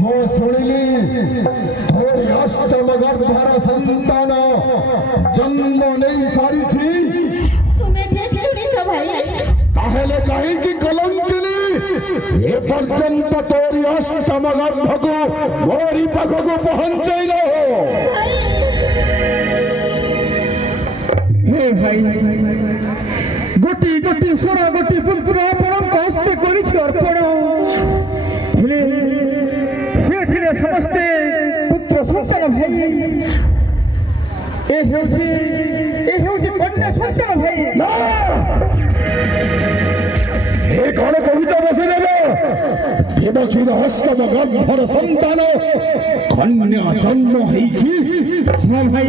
मो सुनिली थोड़ी अष्टम गर्भर संतान जन्म नहीं सारी छी तुम्हें ठीक सुनी छो भाई ताहेले कहीं की कलंकिनी ए पर्यंत तोरी अष्टम गर्भ को मोरी पाख को पहुंचे न हो हे भाई गोटी गोटी सोना गोटी पुत्र आपण हस्ते करिछि अर्पण हेले से थिले समस्ते पुत्र संतान भाई ए हेउछि कन्या संतान भाई ना ए कौन कविता बसे देबो देवकीर अष्टम गर्भर संतान कन्या जन्म हेछि हां भाई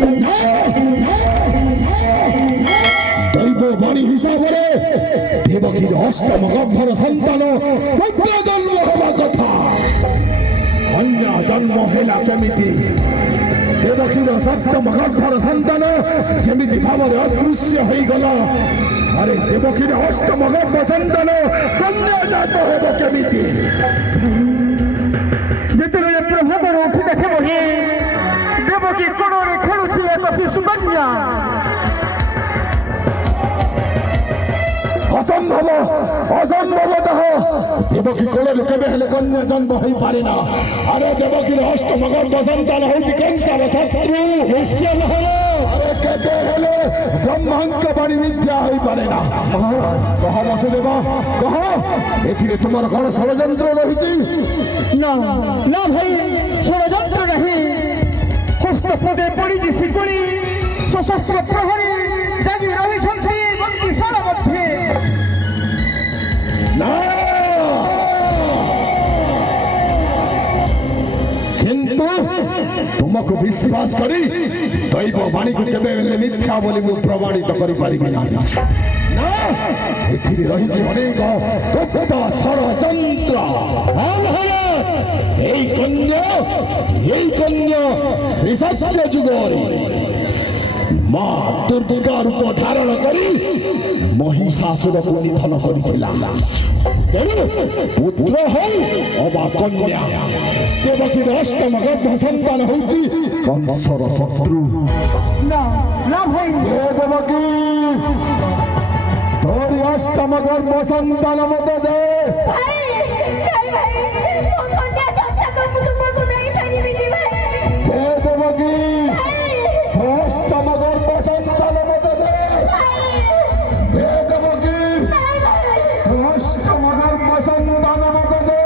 दैव वाणी हिसाब रे देवकीर अष्टम गर्भर संतान पुत्र जन्म हवा कथा कन्या जन्म हेला केमिति देवकीर सप्तम गर्भर संतान जेमिति भावरे अदृश्य होई गला अरे देवकीर अष्टम गर्भ संतान कन्या जात हेबो केमिति जेतेबेले प्रभातर उठी देखे बही देवकी कोणरे खेलुछि एक शिशु कन्या असंभव असंभवतः देवकी कोଳରେ केबे हेले कन्या जन्म होई पारे ना अरे देवकीर अष्टम गर्भ संतान होई कंसर शत्रु निश्चय नहले अरे केबे हेले ब्रह्मांड बाणी मिथ्या होई पारे ना कह वसुदेव कह एथिरे तुमर कोन षडयंत्र रहिछि ना ना भाई षडयंत्र नहीं हस्त पदे पड़ी शिकुड़ी सशस्त्र प्रहरी जागी रही बंदीशाला मध्य ना किंतु तुमको विश्वास करी दैव वाणी को केबे मिथ्या बोली मु प्रमाणित करि परिबि ना एथिरे रहिछि अनेक गुप्त षडयंत्र এই কন্যা শ্রী সত্য যুগরে মা দুর্গা রূপ ধারণ করি মহিষাসুরକୁ নিধন କରିଥିଲା ତେଣୁ ପୁତ୍ର ହଉ ଅବା କନ୍ୟା ଦେବକୀର ଅଷ୍ଟମ ଗର୍ଭ ସନ୍ତାନ ହେଉଛି କଂସର ଶତ୍ରୁ ନା ନା ଭାଇ ଦେବକୀ ତୋରି ଅଷ୍ଟମ ଗର୍ଭ ସନ୍ତାନ ମତେ ଦେ देवकी अष्टम गर्भ संतान मते दे देवकी अष्टम गर्भ संतान मते दे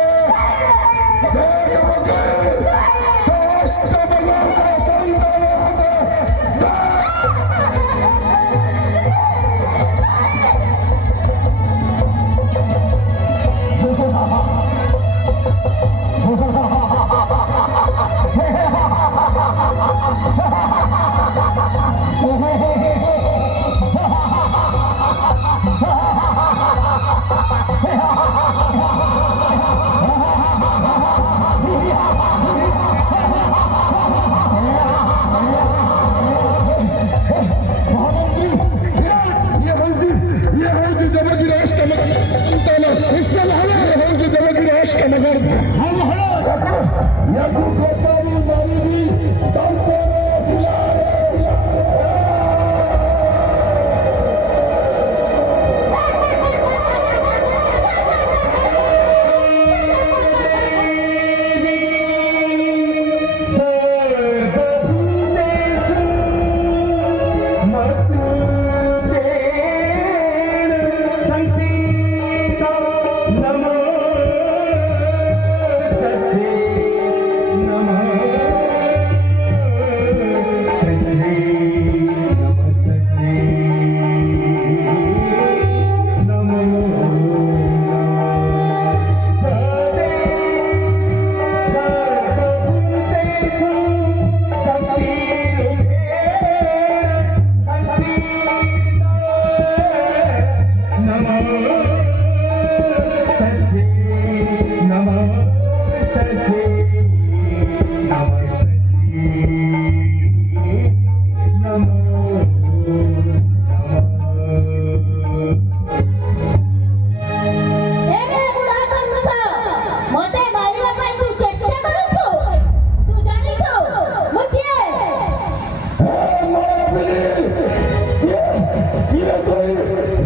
देवकी अष्टम गर्भ संतान मते दे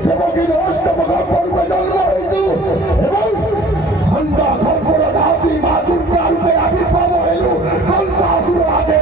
দেবকীর অষ্টম গর্ভে জন্ম হয়েছে এবং খন্ডা খর্পর ধাতি মা দুর্গা রূপে আবির্ভাব হইল কংসাসুর আগে।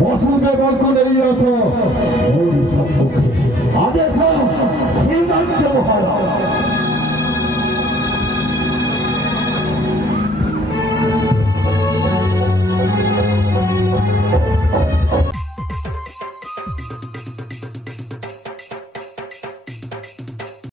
বসুদেব